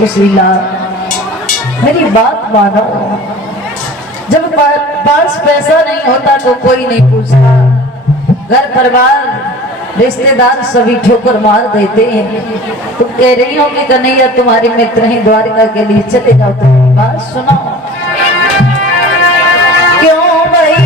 सुशीला मेरी बात मानो। जब पास पैसा नहीं होता तो कोई नहीं पूछता, घर परिवार रिश्तेदार सभी ठोकर मार देते हैं। तुम कह रही हो कि कन्हैया तुम्हारे मित्र हैं, द्वारका के लिए चले जाओ। तो बात सुनो, क्यों भाई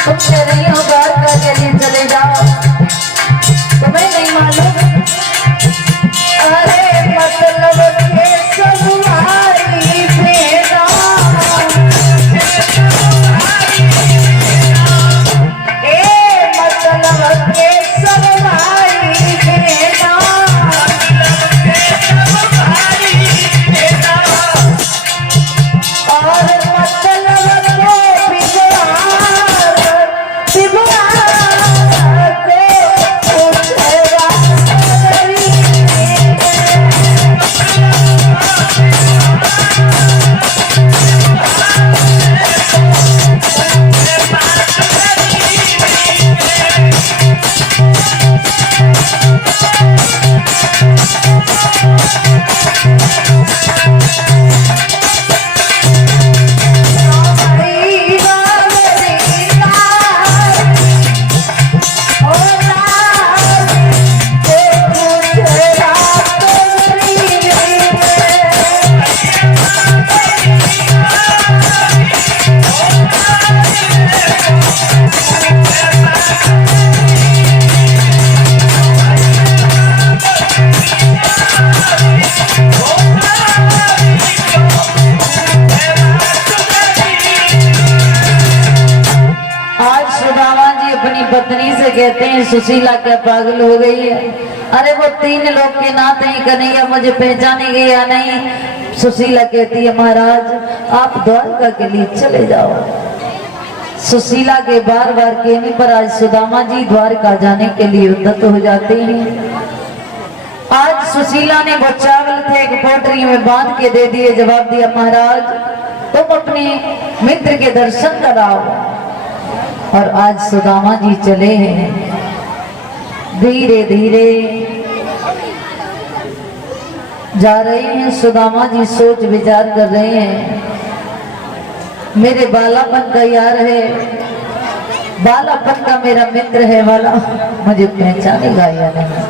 तुम कह रही हो द्वारका के लिए चले जाओ, तुम्हें नहीं मालूम? अरे मतलब के सब भाई भेदा, मतलब के सब भाई भेदा, और मतलब पत्नी से कहते हैं सुशीला क्या पागल हो गई है? अरे वो 3 लोग के नाते ही कन्हैया मुझे पहचानेगी या नहीं? सुशीला कहती है महाराज आप द्वारका के लिए चले जाओ। सुशीला के बार बार कहने पर आज सुदामा जी द्वारका जाने के लिए उद्यत हो जाते हैं। आज सुशीला ने वो चावल थे एक पोटरी में बांध के दे दिए, जवाब दिया महाराज तुम अपने मित्र के दर्शन कराओ। और आज सुदामा जी चले हैं, धीरे धीरे जा रहे हैं। सुदामा जी सोच विचार कर रहे हैं, मेरे बालापन का यार है, बालापन का मेरा मित्र है वाला, मुझे पहचानेगा या नहीं?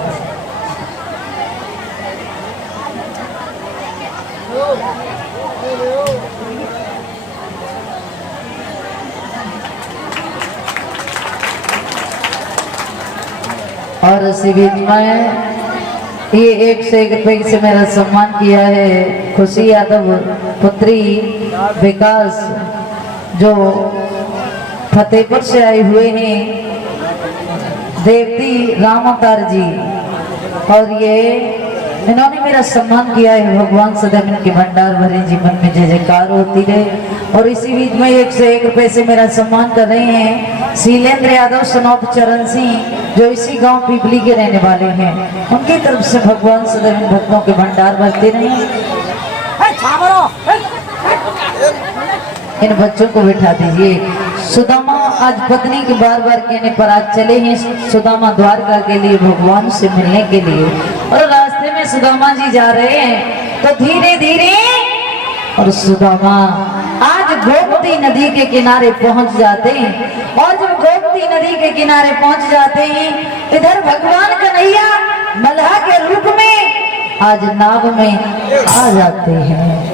और इसी बीच में ये 1 से 1 रुपए से मेरा सम्मान किया है खुशी यादव पुत्री विकास, जो फतेहपुर से आए हुए हैं, देवती राम अवतार जी। और ये इन्होंने मेरा सम्मान किया है। भगवान सदैव इनके भंडार भरे, जीवन में जय जयकार होती रहे। और इसी बीच में 101 रुपए से मेरा सम्मान कर रहे हैं शीलेंद्र यादव सनौत चरण सिंह, जो इसी गांव पिपली के रहने वाले हैं। उनकी तरफ से भगवान सदैव इन भक्तों के भंडार भरते रहे। इन बच्चों को बिठा दीजिए। सुदामा आज पत्नी के बार बार कहने पर आज चले हैं सुदामा द्वारका के लिए, भगवान से मिलने के लिए। और रास्ते में सुदामा जी जा रहे हैं तो धीरे धीरे और सुदामा आज गोमती नदी के किनारे पहुंच जाते हैं। और जब गोमती नदी के किनारे पहुंच जाते हैं, इधर भगवान कन्हैया मल्लाह के रूप में आज नाव में आ जाते हैं।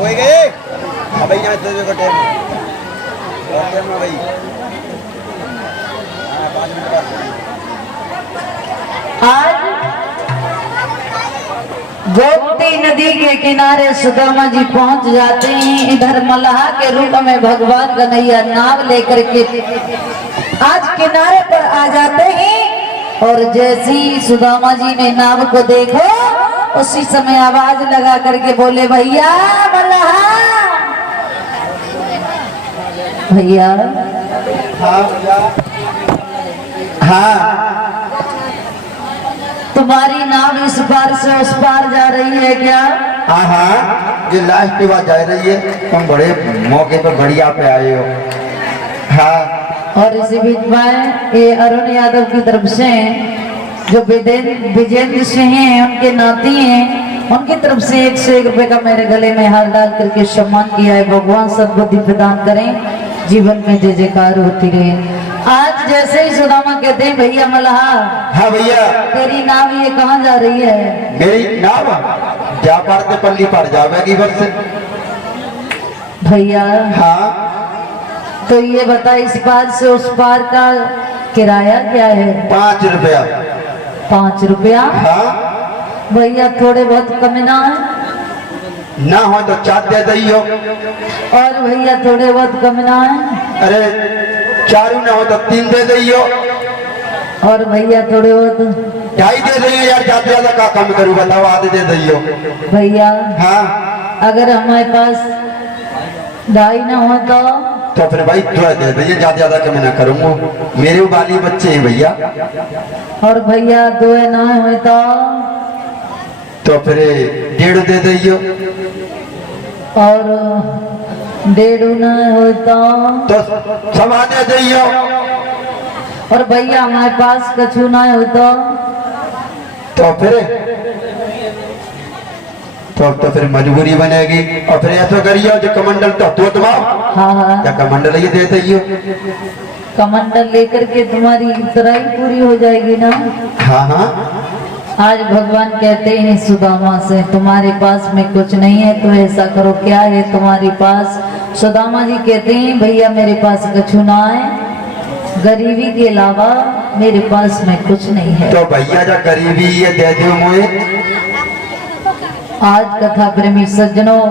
आज गोमती नदी के किनारे सुदामा जी पहुंच जाते हैं। इधर मल्लाह के रूप में भगवान कन्हैया नाव लेकर के आज किनारे पर आ जाते हैं। और जैसे ही सुदामा जी ने नाव को देखो, उसी समय आवाज लगा करके बोले, भैया मल्लाह, भैया। हाँ, तुम्हारी नाव इस पार से उस पार जा रही है क्या? हाँ हाँ, ये लास्ट के बाद जा रही है। तुम बड़े मौके पर बढ़िया पे आए हो। हाँ, और इसी बीच में ये अरुण यादव की तरफ से जो विजेंद्र सिंह हैं, उनके नाती हैं, उनकी तरफ से 101 रुपए का मेरे गले में हार डाल करके सम्मान किया है। भगवान सद्बुद्धि प्रदान करें, जीवन में जय जयकार होती रहे। आज जैसे ही सुदामा कहते हैं, भैया मल्लाह। हाँ भैया। तेरी नाव ये कहाँ जा रही है? मेरी नाव जा पार तो पल्ली पार जाएगी बस। भैया। हाँ, तो ये बता, इस पार से उस पार का किराया क्या है? 5 रुपया। 5 रुपया? हाँ भैया, थोड़े बहुत कम ना है? ना हो तो 4 दे दियो। और भैया थोड़े बहुत कम ना है? अरे 4 ना हो तो 3 दे दियो। और भैया थोड़े बहुत 2.5 दे दियो यार, ज्यादा ज्यादा का कम करूँ बताओ, आधे दे दियो। भैया। हाँ, अगर हमारे पास 2.5 ना हो तो फिर भाई थोड़ा दे दीजिए, ज्यादा ज्यादा कम ना करूँगा, मेरे बाली बच्चे हैं भैया। और भैया 2 ना हो तो फिर 1.5 दे दियो। और 1.5 ना हो तो 1.25 दे दियो। और भैया हमारे पास कछु ना हो तो फिर मजबूरी बनेगी। और फिर ऐसा करियो जो कमंडल तो दबाओ। हाँ हाँ, क्या कमंडल ये दे दियो। कमंडल लेकर के तुम्हारी तराई पूरी हो जाएगी ना। हाँ हाँ। आज भगवान कहते हैं सुदामा से, तुम्हारे पास में कुछ नहीं है तो ऐसा करो, क्या है तुम्हारे पास? सुदामा जी कहते हैं, भैया मेरे पास कछु ना है, गरीबी के अलावा मेरे पास में कुछ नहीं है। तो भैया जो गरीबी ये दे दो मुझे। आज कथा प्रेमी सज्जनों,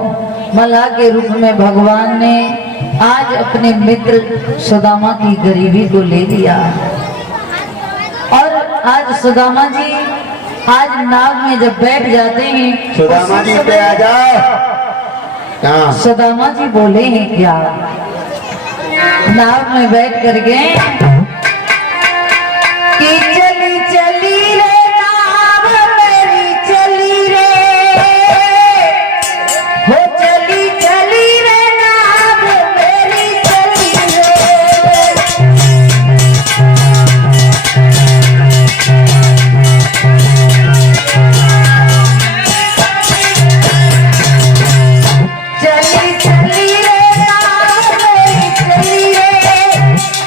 मल्लाह के रूप में भगवान ने आज अपने मित्र सुदामा की गरीबी को ले लिया। और आज सुदामा जी आज नाव में जब बैठ जाते हैं, सुदामा जी पे आ जाओ। सुदामा जी बोले हैं क्या? नाव में बैठ करके कि चली चली रे नाव मेरी चली रे, हो चली चली रे नाव मेरी चली रे। चली चली रे नाव मेरी चली रे,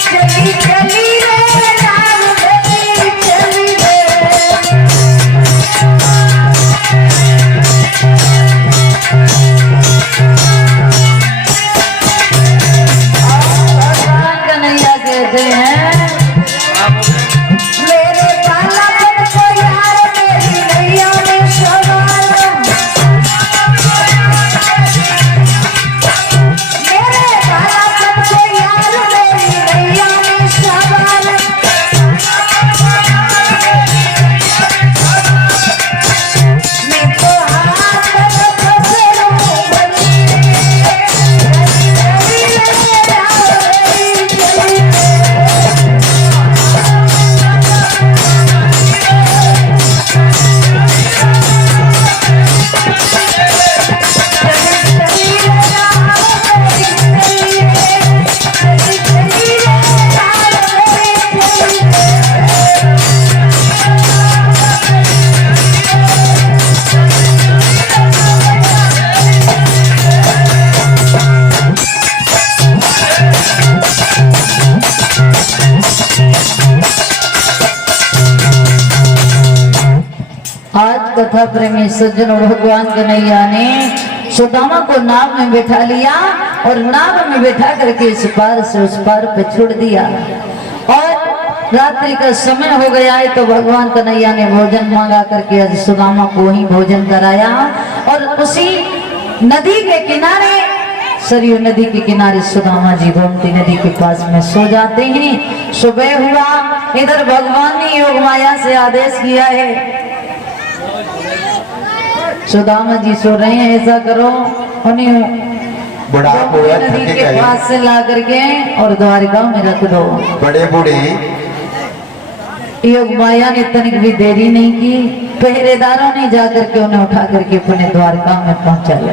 चली चली रे नाव मेरी देखा प्रेमी सज्जनों, भगवान कन्हैया ने सुदामा को नाव में बैठा लिया और नाव में बैठा करके इस पार से उस पार पे छोड़ दिया। और रात्रि का समय हो गया है तो भगवान कन्हैया ने भोजन मांगा करके आज सुदामा को ही भोजन कराया। और उसी नदी के किनारे, सरयू नदी के किनारे सुदामा जी गोमती नदी के पास में सो जाते हैं। सुबह हुआ, इधर भगवान ने योग माया से आदेश किया है, सुदामा जी सो रहे हैं, ऐसा करो उन्हें बड़ा नदी के पास से ला करके और द्वारिका में रख दो। बड़े बूढ़े योग माया ने तनिक भी देरी नहीं की, पहरेदारों ने जाकर के उन्हें उठा करके अपने द्वारका में पहुंचाया।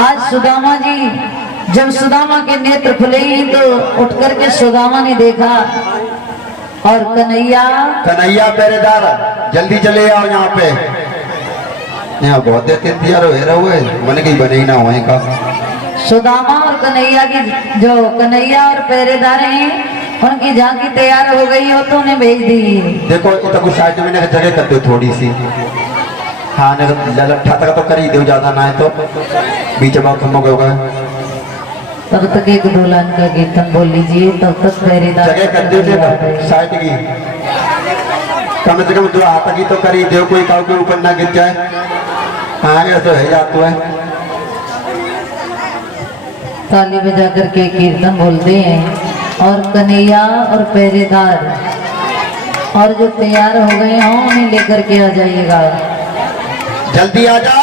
आज सुदामा जी, जब सुदामा के नेत्र खुले ही तो उठ करके सुदामा ने देखा और कन्हैया पहरेदार जल्दी चले आओ यहाँ पे, यहाँ बहुत तैयार हुए मन की बने ही ना हुए का। सुदामा और कन्हैया की, जो कन्हैया और पहरेदार हैं उनकी झांकी तैयार हो गई हो तो उन्हें भेज दी। देखो ये तो कुछ साइड में जगह कर दो थोड़ी सी, हाँ लट्ठा तक तो कर ही दो, ज्यादा ना है तो बीच में खम्भों के होगा। तब तक एक दो लाइन का कीर्तन बोल लीजिए, तब तक पहरेदार जगह कर दो साइड की, कम से कम 2 हाथ की तो कर ही दो, कोई काउ के ऊपर ना गिर जाए। हाँ ये तो है जाता है। ताली बजा करके कीर्तन बोलते हैं और कन्हैया और पहरेदार और जो तैयार हो गए हों उन्हें लेकर के आ जाइएगा। जल्दी आ जा।